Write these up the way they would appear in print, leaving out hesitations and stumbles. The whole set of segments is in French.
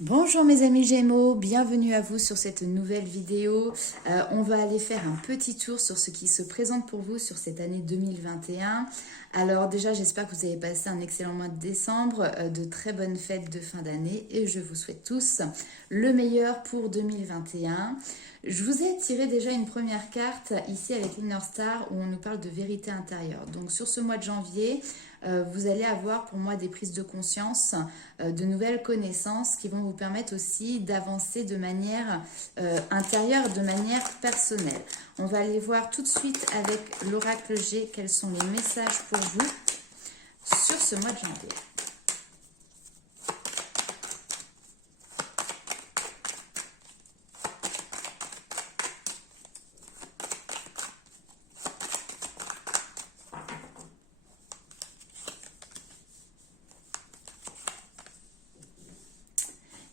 Bonjour mes amis Gémeaux, bienvenue à vous sur cette nouvelle vidéo. On va aller faire un petit tour sur ce qui se présente pour vous sur cette année 2021. Alors déjà, j'espère que vous avez passé un excellent mois de décembre, de très bonnes fêtes de fin d'année et je vous souhaite tous le meilleur pour 2021. Je vous ai tiré déjà une première carte ici avec l'Inner Star où on nous parle de vérité intérieure. Donc sur ce mois de janvier, vous allez avoir pour moi des prises de conscience, de nouvelles connaissances qui vont vous permettre aussi d'avancer de manière intérieure, de manière personnelle. On va aller voir tout de suite avec l'oracle G quels sont les messages pour vous sur ce mois de janvier.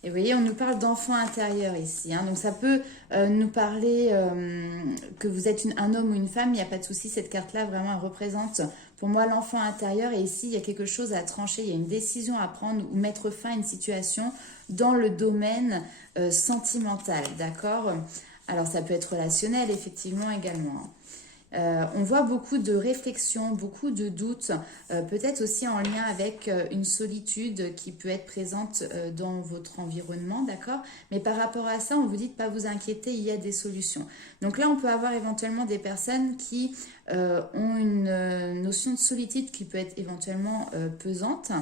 Et vous voyez, on nous parle d'enfant intérieur ici. Hein. Donc ça peut nous parler que vous êtes un homme ou une femme, il n'y a pas de souci. Cette carte-là, vraiment, elle représente pour moi l'enfant intérieur. Et ici, il y a quelque chose à trancher, il y a une décision à prendre ou mettre fin à une situation dans le domaine sentimental. D'accord? Alors ça peut être relationnel, effectivement, également. Hein. On voit beaucoup de réflexions, beaucoup de doutes, peut-être aussi en lien avec une solitude qui peut être présente dans votre environnement, d'accord? Mais par rapport à ça, on vous dit de ne pas vous inquiéter, il y a des solutions. Donc là, on peut avoir éventuellement des personnes qui ont une notion de solitude qui peut être éventuellement pesante.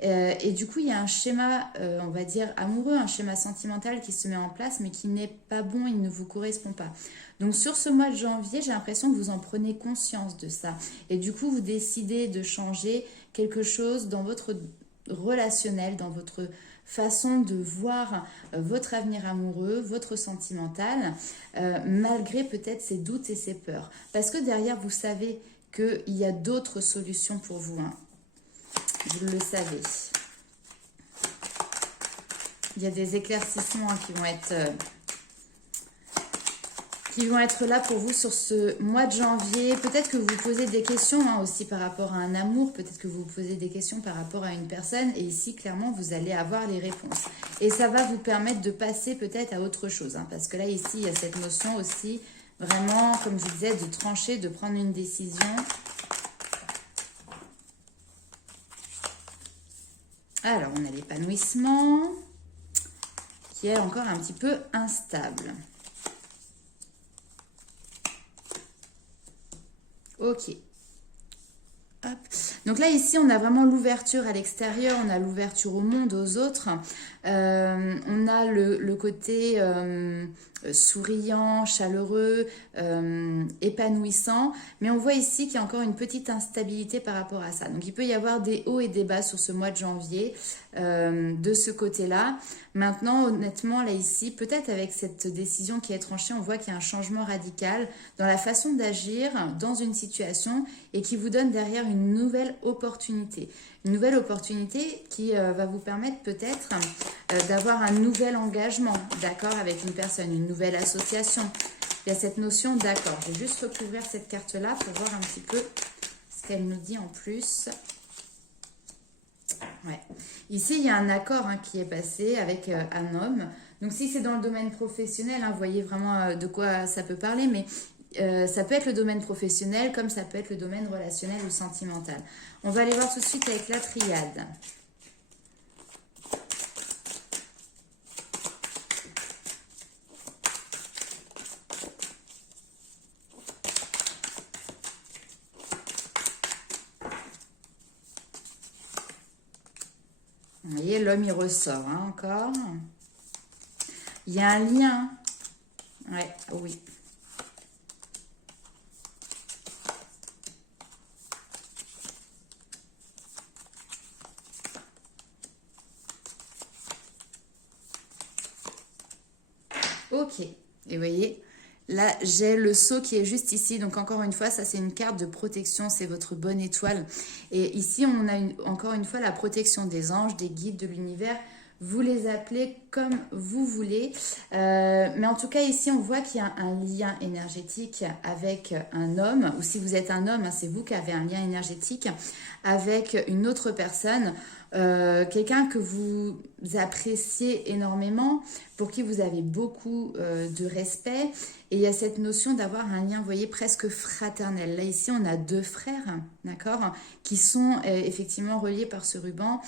Et du coup, il y a un schéma, on va dire, amoureux, un schéma sentimental qui se met en place, mais qui n'est pas bon, il ne vous correspond pas. Donc sur ce mois de janvier, j'ai l'impression que vous en prenez conscience de ça. Et du coup, vous décidez de changer quelque chose dans votre relationnel, dans votre façon de voir votre avenir amoureux, votre sentimental, malgré peut-être ces doutes et ces peurs. Parce que derrière, vous savez qu'il y a d'autres solutions pour vous. Hein. Vous le savez. Il y a des éclaircissements qui vont être là pour vous sur ce mois de janvier. Peut-être que vous vous posez des questions aussi par rapport à un amour. Peut-être que vous vous posez des questions par rapport à une personne. Et ici, clairement, vous allez avoir les réponses. Et ça va vous permettre de passer peut-être à autre chose. Hein, parce que là, ici, il y a cette notion aussi, vraiment, comme je disais, de trancher, de prendre une décision. Alors, on a l'épanouissement qui est encore un petit peu instable. Ok. Hop. Donc là, ici, on a vraiment l'ouverture à l'extérieur, on a l'ouverture au monde, aux autres. On a le côté souriant, chaleureux, épanouissant. Mais on voit ici qu'il y a encore une petite instabilité par rapport à ça. Donc il peut y avoir des hauts et des bas sur ce mois de janvier de ce côté-là. Maintenant, honnêtement, là ici, peut-être avec cette décision qui est tranchée, on voit qu'il y a un changement radical dans la façon d'agir dans une situation et qui vous donne derrière une nouvelle opportunité. Une nouvelle opportunité qui va vous permettre peut-être d'avoir un nouvel engagement, d'accord, avec une personne, une nouvelle association. Il y a cette notion d'accord. Je vais juste recouvrir cette carte-là pour voir un petit peu ce qu'elle nous dit en plus. Ouais. Ici, il y a un accord qui est passé avec un homme. Donc, si c'est dans le domaine professionnel, vous voyez vraiment de quoi ça peut parler, mais ça peut être le domaine professionnel comme ça peut être le domaine relationnel ou sentimental. On va aller voir tout de suite avec la triade. Vous voyez, l'homme, il ressort encore. Il y a un lien. Ouais, oui. Ok. Et vous voyez, là, j'ai le sceau qui est juste ici. Donc, encore une fois, ça, c'est une carte de protection. C'est votre bonne étoile. Et ici, on a encore une fois la protection des anges, des guides, de l'univers. Vous les appelez comme vous voulez. Mais en tout cas, ici, on voit qu'il y a un lien énergétique avec un homme. Ou si vous êtes un homme, c'est vous qui avez un lien énergétique avec une autre personne. quelqu'un que vous appréciez énormément, pour qui vous avez beaucoup de respect. Et il y a cette notion d'avoir un lien, vous voyez, presque fraternel. Là, ici, on a deux frères, d'accord, qui sont effectivement reliés par ce ruban.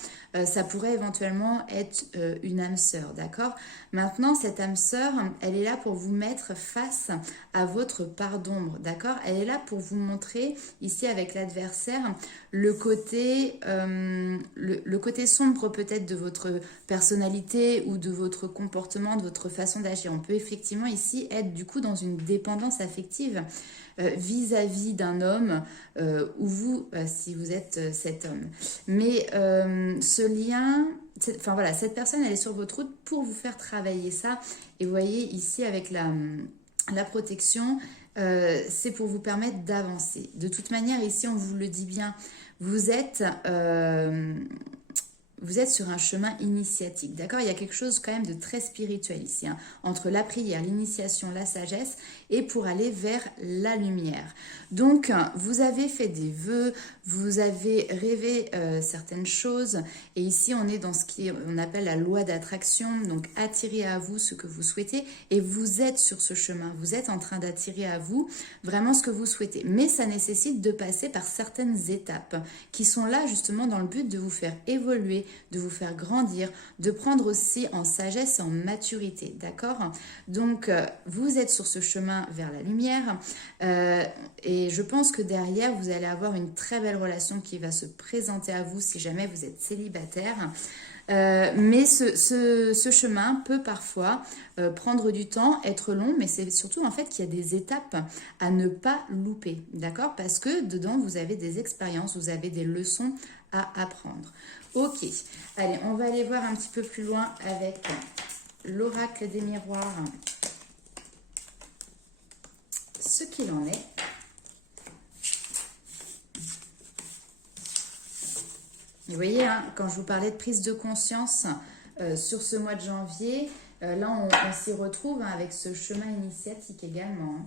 Ça pourrait éventuellement être une âme sœur, d'accord. Maintenant, cette âme sœur, elle est là pour vous mettre face à votre part d'ombre, d'accord. Elle est là pour vous montrer, ici avec l'adversaire, le côté sombre peut-être de votre personnalité ou de votre comportement, de votre façon d'agir. On peut effectivement ici être du coup dans une dépendance affective vis-à-vis d'un homme ou vous, si vous êtes cet homme. Mais ce lien, enfin voilà, cette personne, elle est sur votre route pour vous faire travailler ça. Et vous voyez ici avec la protection, c'est pour vous permettre d'avancer. De toute manière, ici, on vous le dit bien, vous êtes sur un chemin initiatique, d'accord. Il y a quelque chose quand même de très spirituel ici, hein, entre la prière, l'initiation, la sagesse, et pour aller vers la lumière. Donc, vous avez fait des vœux, vous avez rêvé certaines choses, et ici, on est dans ce qu'on appelle la loi d'attraction, donc attirer à vous ce que vous souhaitez, et vous êtes sur ce chemin, vous êtes en train d'attirer à vous vraiment ce que vous souhaitez. Mais ça nécessite de passer par certaines étapes qui sont là justement dans le but de vous faire évoluer, de vous faire grandir, de prendre aussi en sagesse et en maturité, d'accord. Donc, vous êtes sur ce chemin vers la lumière et je pense que derrière, vous allez avoir une très belle relation qui va se présenter à vous si jamais vous êtes célibataire. Mais ce chemin peut parfois prendre du temps, être long, mais c'est surtout en fait qu'il y a des étapes à ne pas louper, d'accord? Parce que dedans, vous avez des expériences, vous avez des leçons à apprendre. Ok, allez, on va aller voir un petit peu plus loin avec l'oracle des miroirs, ce qu'il en est. Vous voyez, hein, quand je vous parlais de prise de conscience sur ce mois de janvier, là on s'y retrouve hein, avec ce chemin initiatique également. Hein.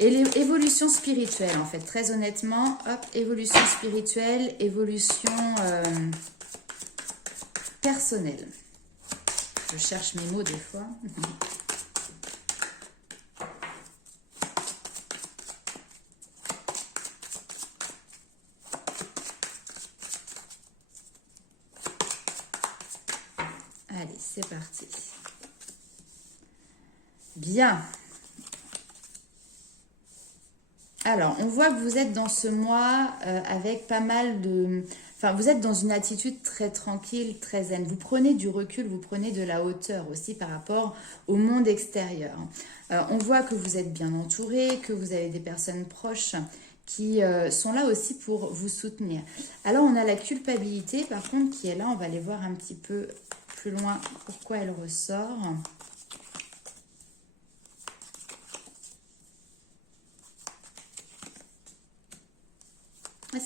Et l'évolution spirituelle en fait, très honnêtement, hop, évolution spirituelle, évolution personnelle. Je cherche mes mots des fois. Allez, c'est parti. Bien. Alors, on voit que vous êtes dans ce mois avec pas mal de... Enfin, vous êtes dans une attitude très tranquille, très zen. Vous prenez du recul, vous prenez de la hauteur aussi par rapport au monde extérieur. On voit que vous êtes bien entouré, que vous avez des personnes proches qui sont là aussi pour vous soutenir. Alors, on a la culpabilité, par contre, qui est là. On va aller voir un petit peu plus loin pourquoi elle ressort.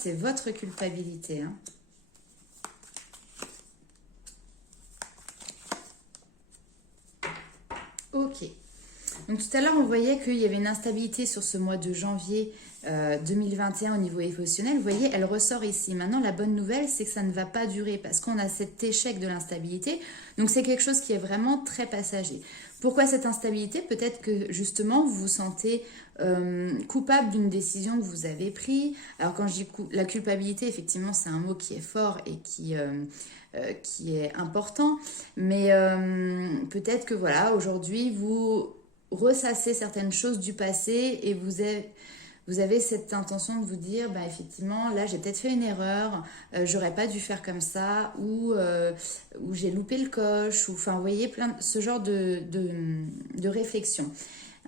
C'est votre culpabilité. Hein. Ok. Donc tout à l'heure, on voyait qu'il y avait une instabilité sur ce mois de janvier 2021 au niveau émotionnel. Vous voyez, elle ressort ici. Maintenant, la bonne nouvelle, c'est que ça ne va pas durer parce qu'on a cet échec de l'instabilité. Donc c'est quelque chose qui est vraiment très passager. Pourquoi cette instabilité? Peut-être que justement, vous vous sentez coupable d'une décision que vous avez prise. Alors quand je dis la culpabilité, effectivement, c'est un mot qui est fort et qui est important. Mais peut-être que voilà, aujourd'hui, vous ressassez certaines choses du passé et vous avez cette intention de vous dire, bah, effectivement, là, j'ai peut-être fait une erreur, j'aurais pas dû faire comme ça, ou j'ai loupé le coche, ou enfin, vous voyez, ce genre de réflexion.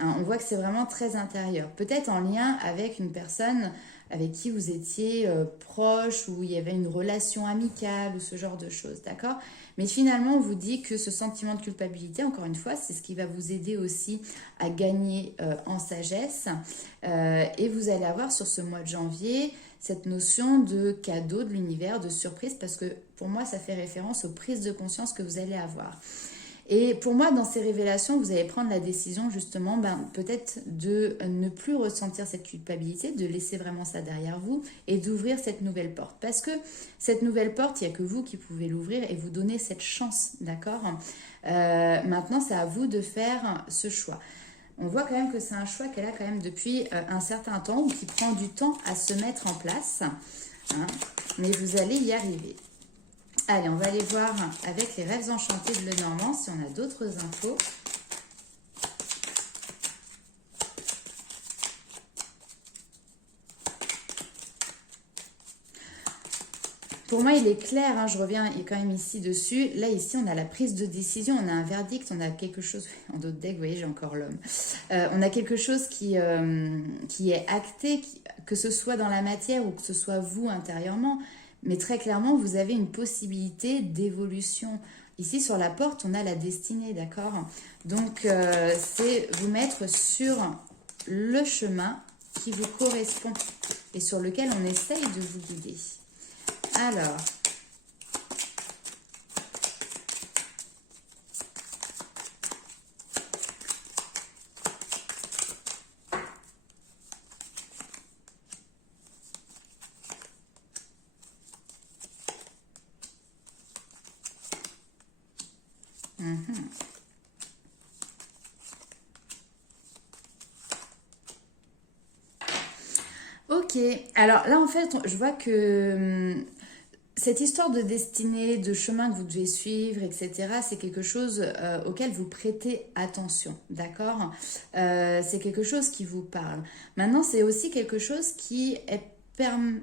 Hein, on voit que c'est vraiment très intérieur. Peut-être en lien avec une personne avec qui vous étiez proche, ou il y avait une relation amicale, ou ce genre de choses, d'accord? Mais finalement, on vous dit que ce sentiment de culpabilité, encore une fois, c'est ce qui va vous aider aussi à gagner en sagesse. Et vous allez avoir sur ce mois de janvier cette notion de cadeau de l'univers, de surprise, parce que pour moi, ça fait référence aux prises de conscience que vous allez avoir. Et pour moi, dans ces révélations, vous allez prendre la décision justement, peut-être de ne plus ressentir cette culpabilité, de laisser vraiment ça derrière vous et d'ouvrir cette nouvelle porte. Parce que cette nouvelle porte, il n'y a que vous qui pouvez l'ouvrir et vous donner cette chance, d'accord? Maintenant, c'est à vous de faire ce choix. On voit quand même que c'est un choix qu'elle a quand même depuis un certain temps ou qui prend du temps à se mettre en place. Hein, mais vous allez y arriver. Allez, on va aller voir avec les rêves enchantés de Lenormand si on a d'autres infos. Pour moi, il est clair, hein, je reviens quand même ici dessus. Là, ici, on a la prise de décision, on a un verdict, on a quelque chose... En d'autres decks, vous voyez, j'ai encore l'homme. On a quelque chose qui est acté, que ce soit dans la matière ou que ce soit vous intérieurement. Mais très clairement, vous avez une possibilité d'évolution. Ici, sur la porte, on a la destinée, d'accord? Donc, c'est vous mettre sur le chemin qui vous correspond et sur lequel on essaye de vous guider. Alors, ok, alors là en fait je vois que cette histoire de destinée, de chemin que vous devez suivre, etc., c'est quelque chose auquel vous prêtez attention, d'accord? C'est quelque chose qui vous parle. Maintenant, c'est aussi quelque chose qui est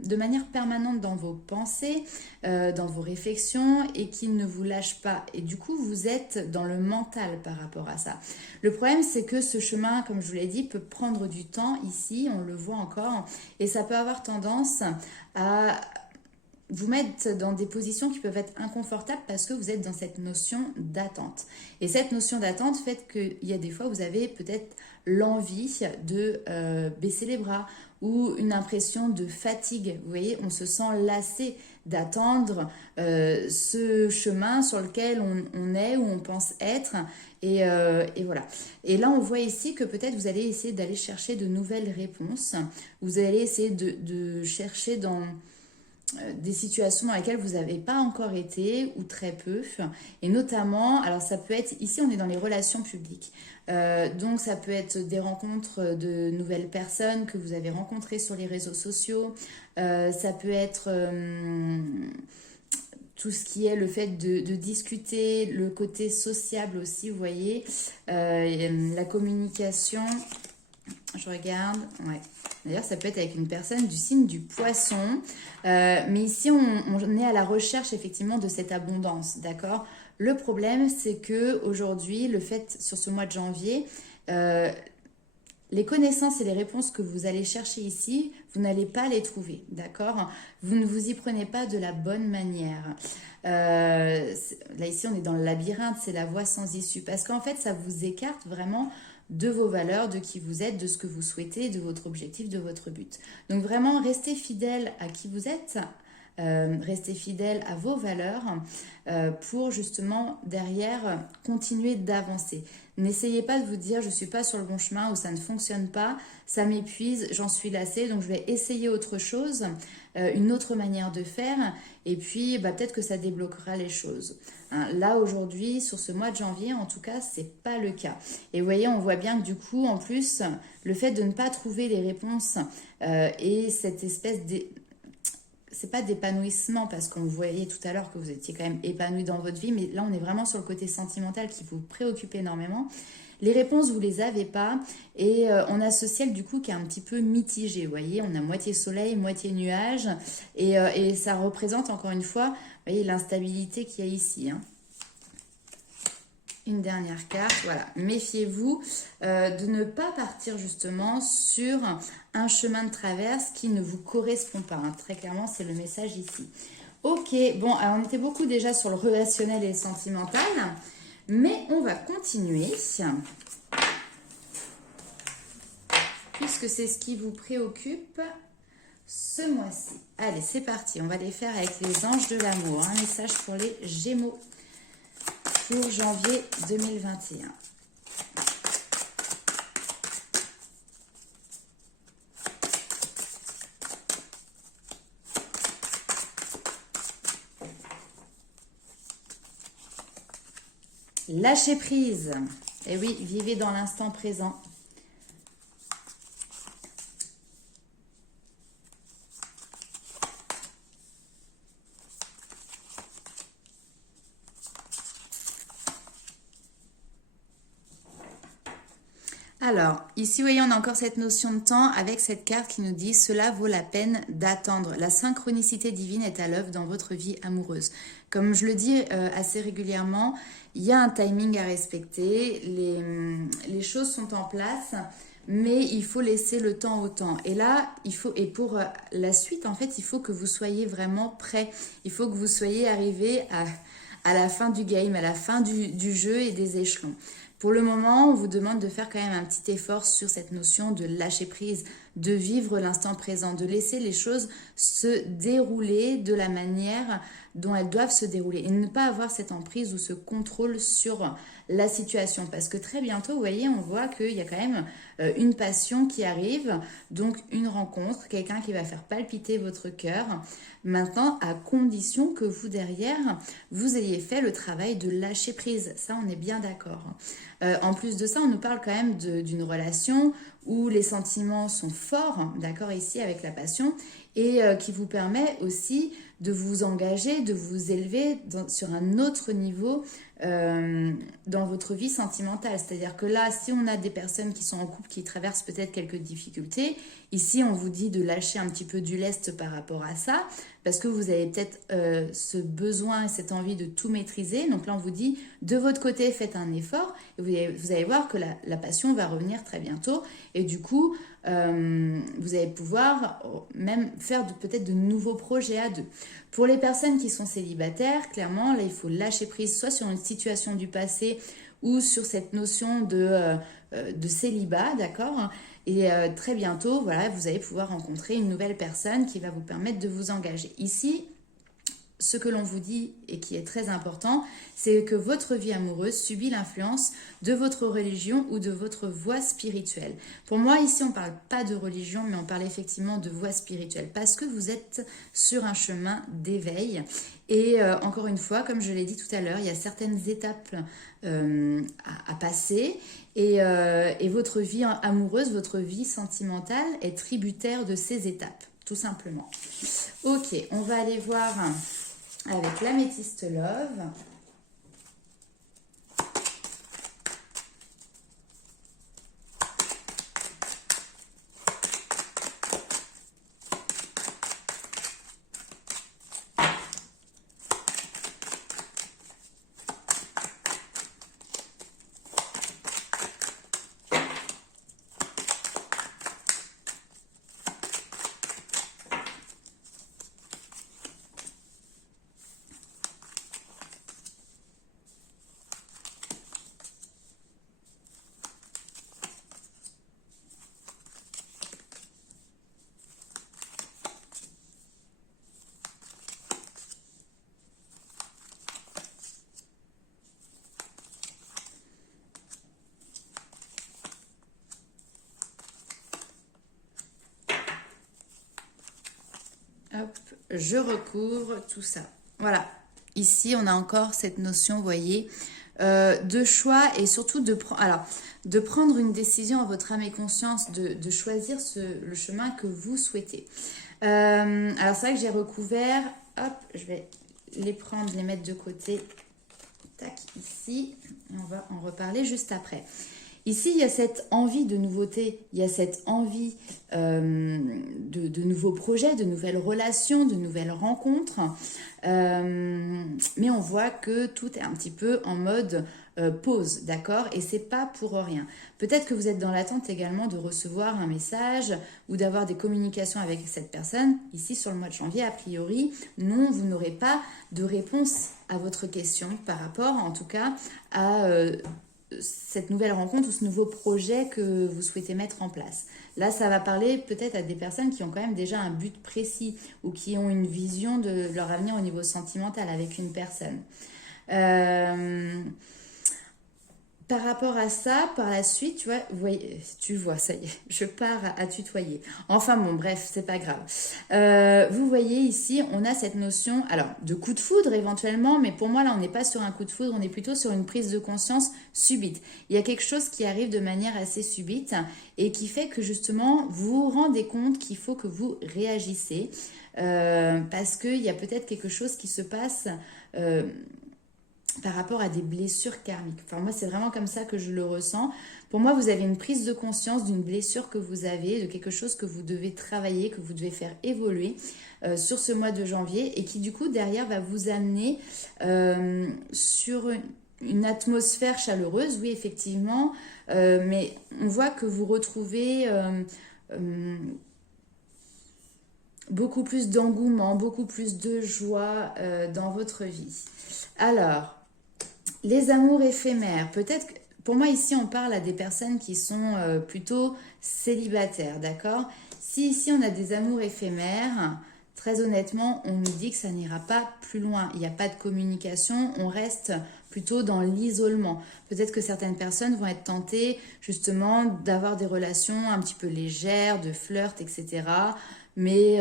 de manière permanente dans vos pensées, dans vos réflexions et qui ne vous lâche pas. Et du coup, vous êtes dans le mental par rapport à ça. Le problème, c'est que ce chemin, comme je vous l'ai dit, peut prendre du temps ici, on le voit encore, et ça peut avoir tendance à vous mettre dans des positions qui peuvent être inconfortables parce que vous êtes dans cette notion d'attente. Et cette notion d'attente fait qu'il y a des fois, vous avez peut-être l'envie de baisser les bras ou une impression de fatigue. Vous voyez, on se sent lassé d'attendre ce chemin sur lequel on est ou on pense être. Et voilà. Et là, on voit ici que peut-être vous allez essayer d'aller chercher de nouvelles réponses. Vous allez essayer de chercher dans des situations dans lesquelles vous n'avez pas encore été ou très peu, et notamment, alors ça peut être, ici on est dans les relations publiques, donc ça peut être des rencontres de nouvelles personnes que vous avez rencontrées sur les réseaux sociaux, ça peut être tout ce qui est le fait de discuter, le côté sociable aussi, vous voyez, la communication, je regarde, ouais. D'ailleurs, ça peut être avec une personne du signe du poisson. Mais ici, on est à la recherche effectivement de cette abondance, d'accord? Le problème, c'est que aujourd'hui, le fait, sur ce mois de janvier, les connaissances et les réponses que vous allez chercher ici, vous n'allez pas les trouver, d'accord? Vous ne vous y prenez pas de la bonne manière. Là, ici, on est dans le labyrinthe, c'est la voie sans issue. Parce qu'en fait, ça vous écarte vraiment de vos valeurs, de qui vous êtes, de ce que vous souhaitez, de votre objectif, de votre but. Donc vraiment, restez fidèle à qui vous êtes, restez fidèle à vos valeurs pour justement derrière continuer d'avancer. N'essayez pas de vous dire je suis pas sur le bon chemin ou ça ne fonctionne pas, ça m'épuise, j'en suis lassée, donc je vais essayer autre chose, une autre manière de faire et puis peut-être que ça débloquera les choses. Hein, là aujourd'hui, sur ce mois de janvier, en tout cas, c'est pas le cas. Et vous voyez, on voit bien que du coup, en plus, le fait de ne pas trouver les réponses et cette espèce de... C'est pas d'épanouissement parce qu'on voyait tout à l'heure que vous étiez quand même épanoui dans votre vie, mais là on est vraiment sur le côté sentimental qui vous préoccupe énormément. Les réponses, vous les avez pas et on a ce ciel du coup qui est un petit peu mitigé, vous voyez, on a moitié soleil, moitié nuage et ça représente encore une fois, vous voyez, l'instabilité qu'il y a ici, hein. Une dernière carte, voilà. Méfiez-vous de ne pas partir justement sur un chemin de traverse qui ne vous correspond pas. Hein. Très clairement, c'est le message ici. Ok, bon, alors on était beaucoup déjà sur le relationnel et le sentimental, mais on va continuer. Puisque c'est ce qui vous préoccupe ce mois-ci. Allez, c'est parti, on va les faire avec les anges de l'amour. Un message pour les Gémeaux. pour janvier 2021. Lâcher prise. Et oui, vivez dans l'instant présent. Alors, ici, vous voyez, on a encore cette notion de temps avec cette carte qui nous dit « Cela vaut la peine d'attendre ». La synchronicité divine est à l'œuvre dans votre vie amoureuse. Comme je le dis assez régulièrement, il y a un timing à respecter, les choses sont en place, mais il faut laisser le temps au temps. Et là, pour la suite, en fait, il faut que vous soyez vraiment prêts. Il faut que vous soyez arrivés à la fin du game, à la fin du jeu et des échelons. Pour le moment, on vous demande de faire quand même un petit effort sur cette notion de lâcher prise, de vivre l'instant présent, de laisser les choses se dérouler de la manière dont elles doivent se dérouler et ne pas avoir cette emprise ou ce contrôle sur la situation. Parce que très bientôt, vous voyez, on voit qu'il y a quand même une passion qui arrive, donc une rencontre, quelqu'un qui va faire palpiter votre cœur. Maintenant, à condition que vous, derrière, vous ayez fait le travail de lâcher prise. Ça, on est bien d'accord. En plus de ça, on nous parle quand même d'une relation où les sentiments sont forts, d'accord, ici avec la passion, et qui vous permet aussi de vous engager, de vous élever sur un autre niveau dans votre vie sentimentale. C'est-à-dire que là, si on a des personnes qui sont en couple, qui traversent peut-être quelques difficultés, ici on vous dit de lâcher un petit peu du lest par rapport à ça, parce que vous avez peut-être ce besoin et cette envie de tout maîtriser. Donc là, on vous dit, de votre côté, faites un effort, et vous allez voir que la passion va revenir très bientôt, et du coup, vous allez pouvoir même faire peut-être de nouveaux projets à deux. Pour les personnes qui sont célibataires, clairement, là, il faut lâcher prise, soit sur une situation du passé ou sur cette notion de célibat, d'accord ? Et très bientôt, voilà, vous allez pouvoir rencontrer une nouvelle personne qui va vous permettre de vous engager. Ici, ce que l'on vous dit et qui est très important, c'est que votre vie amoureuse subit l'influence de votre religion ou de votre voie spirituelle. Pour moi, ici, on ne parle pas de religion, mais on parle effectivement de voie spirituelle, parce que vous êtes sur un chemin d'éveil. Et encore une fois, comme je l'ai dit tout à l'heure, il y a certaines étapes à passer. Et votre vie amoureuse, votre vie sentimentale est tributaire de ces étapes, tout simplement. Ok, on va aller voir avec l'améthyste Love. Hop, je recouvre tout ça. Voilà. Ici, on a encore cette notion, vous voyez, de choix et surtout de prendre une décision à votre âme et conscience, de choisir le chemin que vous souhaitez. Alors, c'est vrai que j'ai recouvert. Hop, je vais les prendre, les mettre de côté. Tac, ici. Et on va en reparler juste après. Ici, il y a cette envie de nouveauté, il y a cette envie de nouveaux projets, de nouvelles relations, de nouvelles rencontres. Mais on voit que tout est un petit peu en mode pause, d'accord ? Et c'est pas pour rien. Peut-être que vous êtes dans l'attente également de recevoir un message ou d'avoir des communications avec cette personne. Ici, sur le mois de janvier, a priori, non, vous n'aurez pas de réponse à votre question par rapport, en tout cas, à cette nouvelle rencontre ou ce nouveau projet que vous souhaitez mettre en place. Là, ça va parler peut-être à des personnes qui ont quand même déjà un but précis ou qui ont une vision de leur avenir au niveau sentimental avec une personne. Par rapport à ça, par la suite, tu vois, ça y est, je pars à tutoyer. Enfin bon, bref, c'est pas grave. Vous voyez ici, on a cette notion, alors, de coup de foudre éventuellement, mais pour moi, là, on n'est pas sur un coup de foudre, on est plutôt sur une prise de conscience subite. Il y a quelque chose qui arrive de manière assez subite et qui fait que justement, vous vous rendez compte qu'il faut que vous réagissez parce qu'il y a peut-être quelque chose qui se passe... par rapport à des blessures karmiques. Enfin, moi, c'est vraiment comme ça que je le ressens. Pour moi, vous avez une prise de conscience d'une blessure que vous avez, de quelque chose que vous devez travailler, que vous devez faire évoluer sur ce mois de janvier et qui, du coup, derrière, va vous amener sur une atmosphère chaleureuse, oui, effectivement, mais on voit que vous retrouvez... beaucoup plus d'engouement, beaucoup plus de joie dans votre vie. Alors, les amours éphémères, peut-être que pour moi ici on parle à des personnes qui sont plutôt célibataires, d'accord? Si ici on a des amours éphémères, très honnêtement on nous dit que ça n'ira pas plus loin, il n'y a pas de communication, on reste plutôt dans l'isolement. Peut-être que certaines personnes vont être tentées justement d'avoir des relations un petit peu légères, de flirt, etc. Mais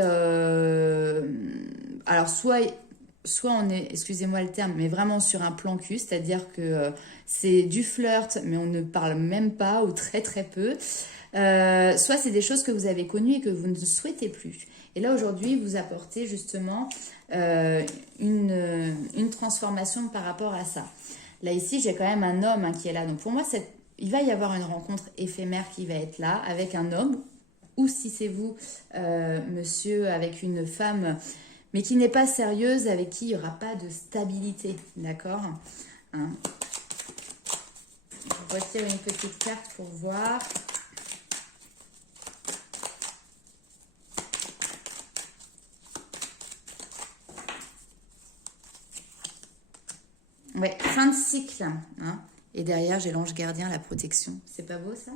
alors soit on est, excusez-moi le terme, mais vraiment sur un plan cul, c'est-à-dire que c'est du flirt, mais on ne parle même pas ou très très peu. Soit c'est des choses que vous avez connues et que vous ne souhaitez plus. Et là aujourd'hui, vous apportez justement une transformation par rapport à ça. Là ici, j'ai quand même un homme qui est là. Donc pour moi, il va y avoir une rencontre éphémère qui va être là avec un homme, ou si c'est vous, monsieur, avec une femme mais qui n'est pas sérieuse, avec qui il n'y aura pas de stabilité, d'accord, hein. Je retire une petite carte pour voir. Ouais, fin de cycle, hein. Et derrière, j'ai l'ange gardien, la protection. C'est pas beau, ça?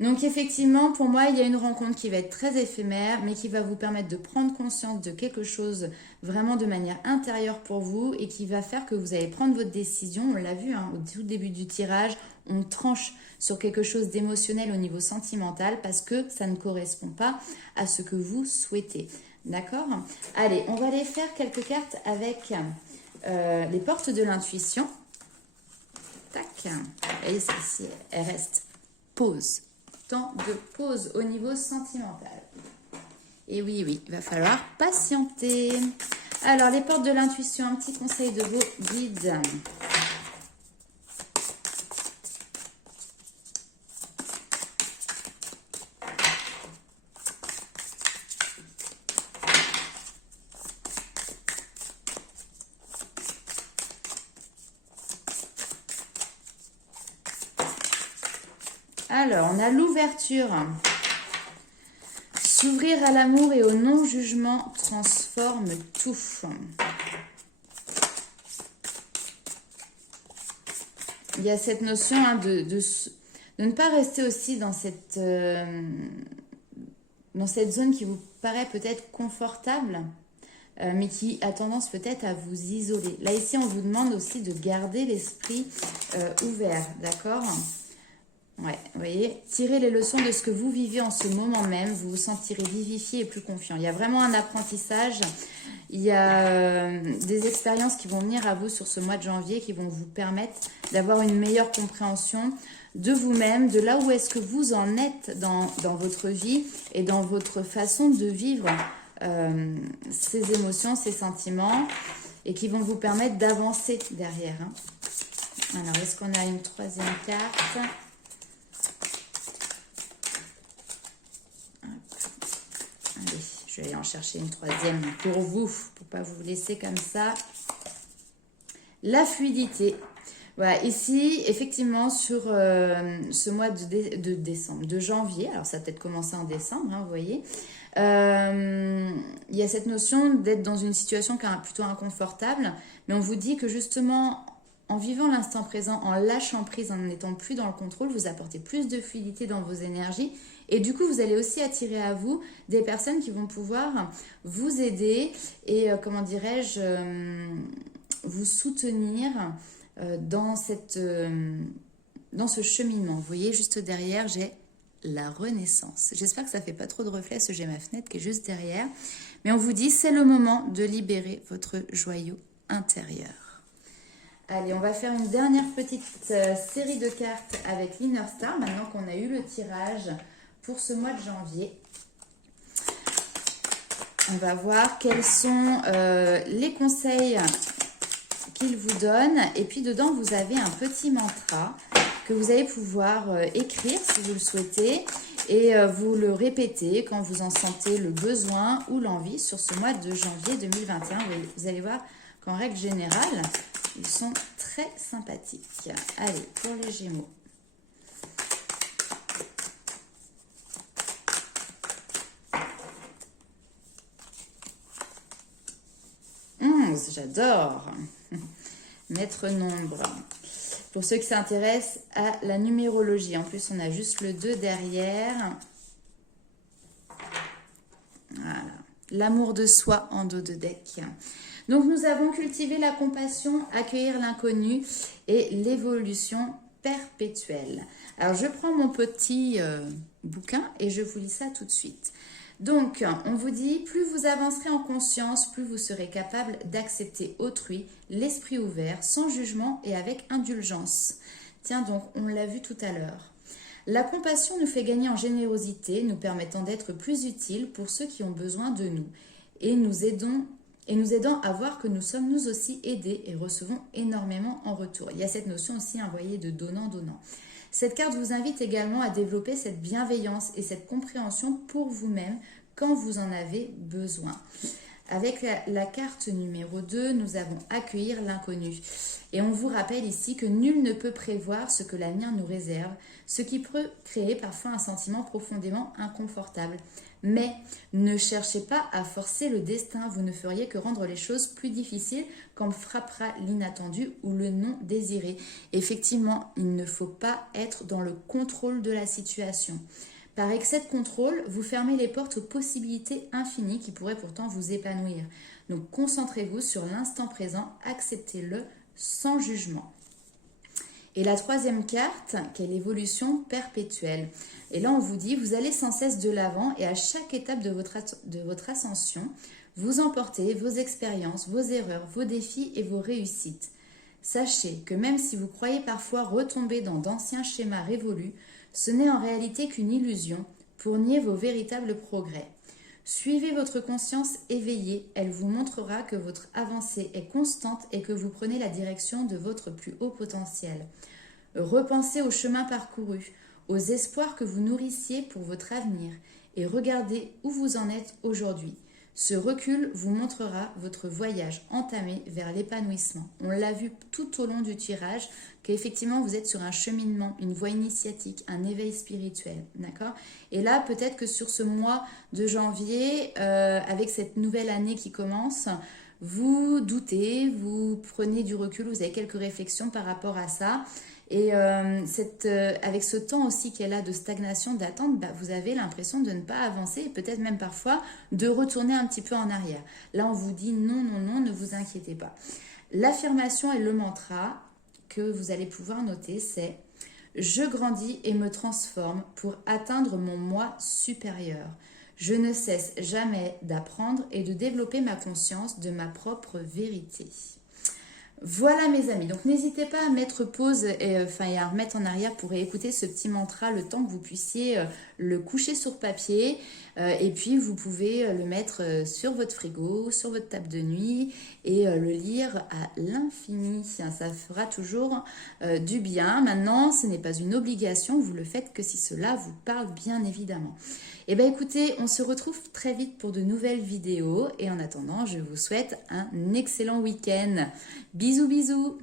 Donc effectivement, pour moi, il y a une rencontre qui va être très éphémère, mais qui va vous permettre de prendre conscience de quelque chose vraiment de manière intérieure pour vous et qui va faire que vous allez prendre votre décision. On l'a vu au tout début du tirage, on tranche sur quelque chose d'émotionnel au niveau sentimental parce que ça ne correspond pas à ce que vous souhaitez. D'accord? Allez, on va aller faire quelques cartes avec les portes de l'intuition. Tac. Et celle-ci, elle reste pause. Temps de pause au niveau sentimental. Et oui, il va falloir patienter. Alors, les portes de l'intuition, un petit conseil de vos guides. Alors, on a l'ouverture. S'ouvrir à l'amour et au non-jugement transforme tout. Il y a cette notion de ne pas rester aussi dans cette zone qui vous paraît peut-être confortable, mais qui a tendance peut-être à vous isoler. Là, ici, on vous demande aussi de garder l'esprit ouvert, d'accord ? Ouais, vous voyez, tirez les leçons de ce que vous vivez en ce moment même, vous vous sentirez vivifié et plus confiant. Il y a vraiment un apprentissage, il y a des expériences qui vont venir à vous sur ce mois de janvier qui vont vous permettre d'avoir une meilleure compréhension de vous-même, de là où est-ce que vous en êtes dans votre vie et dans votre façon de vivre ces émotions, ces sentiments et qui vont vous permettre d'avancer derrière. Alors, est-ce qu'on a une troisième carte ? Allez, je vais aller en chercher une troisième pour vous, pour ne pas vous laisser comme ça. La fluidité. Voilà, ici, effectivement, sur ce mois de décembre, de janvier, alors ça a peut-être commencé en décembre, vous voyez, il y a cette notion d'être dans une situation qui est plutôt inconfortable, mais on vous dit que justement, en vivant l'instant présent, en lâchant prise, en n'étant plus dans le contrôle, vous apportez plus de fluidité dans vos énergies. Et du coup, vous allez aussi attirer à vous des personnes qui vont pouvoir vous aider et, comment dirais-je, vous soutenir dans ce cheminement. Vous voyez, juste derrière, j'ai la Renaissance. J'espère que ça ne fait pas trop de reflets, parce que j'ai ma fenêtre qui est juste derrière. Mais on vous dit, c'est le moment de libérer votre joyau intérieur. Allez, on va faire une dernière petite série de cartes avec l'Inner Star, maintenant qu'on a eu le tirage pour ce mois de janvier. On va voir quels sont les conseils qu'il vous donne. Et puis dedans, vous avez un petit mantra que vous allez pouvoir écrire si vous le souhaitez. Et vous le répétez quand vous en sentez le besoin ou l'envie sur ce mois de janvier 2021. Vous allez voir qu'en règle générale, ils sont très sympathiques. Allez, pour les Gémeaux. J'adore. Maître nombre. Pour ceux qui s'intéressent à la numérologie. En plus, on a juste le 2 derrière. Voilà. L'amour de soi en dos de deck. Donc, nous avons cultivé la compassion, accueillir l'inconnu et l'évolution perpétuelle. Alors, je prends mon petit bouquin et je vous lis ça tout de suite. Donc, on vous dit, plus vous avancerez en conscience, plus vous serez capable d'accepter autrui, l'esprit ouvert, sans jugement et avec indulgence. Tiens donc, on l'a vu tout à l'heure. La compassion nous fait gagner en générosité, nous permettant d'être plus utiles pour ceux qui ont besoin de nous et nous aidant à voir que nous sommes nous aussi aidés et recevons énormément en retour. Il y a cette notion aussi, vous voyez, de donnant-donnant. Cette carte vous invite également à développer cette bienveillance et cette compréhension pour vous-même quand vous en avez besoin. Avec la carte numéro 2, nous avons accueillir l'inconnu. Et on vous rappelle ici que nul ne peut prévoir ce que l'avenir nous réserve, ce qui peut créer parfois un sentiment profondément inconfortable. Mais ne cherchez pas à forcer le destin, vous ne feriez que rendre les choses plus difficiles quand frappera l'inattendu ou le non désiré. Effectivement, il ne faut pas être dans le contrôle de la situation. Par excès de contrôle, vous fermez les portes aux possibilités infinies qui pourraient pourtant vous épanouir. Donc concentrez-vous sur l'instant présent, acceptez-le sans jugement. Et la troisième carte, qui est l'évolution perpétuelle. Et là, on vous dit, vous allez sans cesse de l'avant et à chaque étape de votre ascension, vous emportez vos expériences, vos erreurs, vos défis et vos réussites. Sachez que même si vous croyez parfois retomber dans d'anciens schémas révolus, ce n'est en réalité qu'une illusion pour nier vos véritables progrès. Suivez votre conscience éveillée, elle vous montrera que votre avancée est constante et que vous prenez la direction de votre plus haut potentiel. Repensez au chemin parcouru, aux espoirs que vous nourrissiez pour votre avenir et regardez où vous en êtes aujourd'hui. Ce recul vous montrera votre voyage entamé vers l'épanouissement. On l'a vu tout au long du tirage qu'effectivement vous êtes sur un cheminement, une voie initiatique, un éveil spirituel, d'accord? Et là, peut-être que sur ce mois de janvier, avec cette nouvelle année qui commence, vous doutez, vous prenez du recul, vous avez quelques réflexions par rapport à ça. Et avec ce temps aussi qui est là de stagnation, d'attente, vous avez l'impression de ne pas avancer et peut-être même parfois de retourner un petit peu en arrière. Là, on vous dit non, non, non, ne vous inquiétez pas. L'affirmation et le mantra que vous allez pouvoir noter, c'est « Je grandis et me transforme pour atteindre mon moi supérieur. Je ne cesse jamais d'apprendre et de développer ma conscience de ma propre vérité. » Voilà mes amis, donc n'hésitez pas à mettre pause et à remettre en arrière pour écouter ce petit mantra le temps que vous puissiez le coucher sur papier et puis vous pouvez le mettre sur votre frigo, sur votre table de nuit et le lire à l'infini. Ça fera toujours du bien. Maintenant, ce n'est pas une obligation, vous le faites que si cela vous parle bien évidemment. Et bien écoutez, on se retrouve très vite pour de nouvelles vidéos et en attendant, je vous souhaite un excellent week-end. Bisous bisous.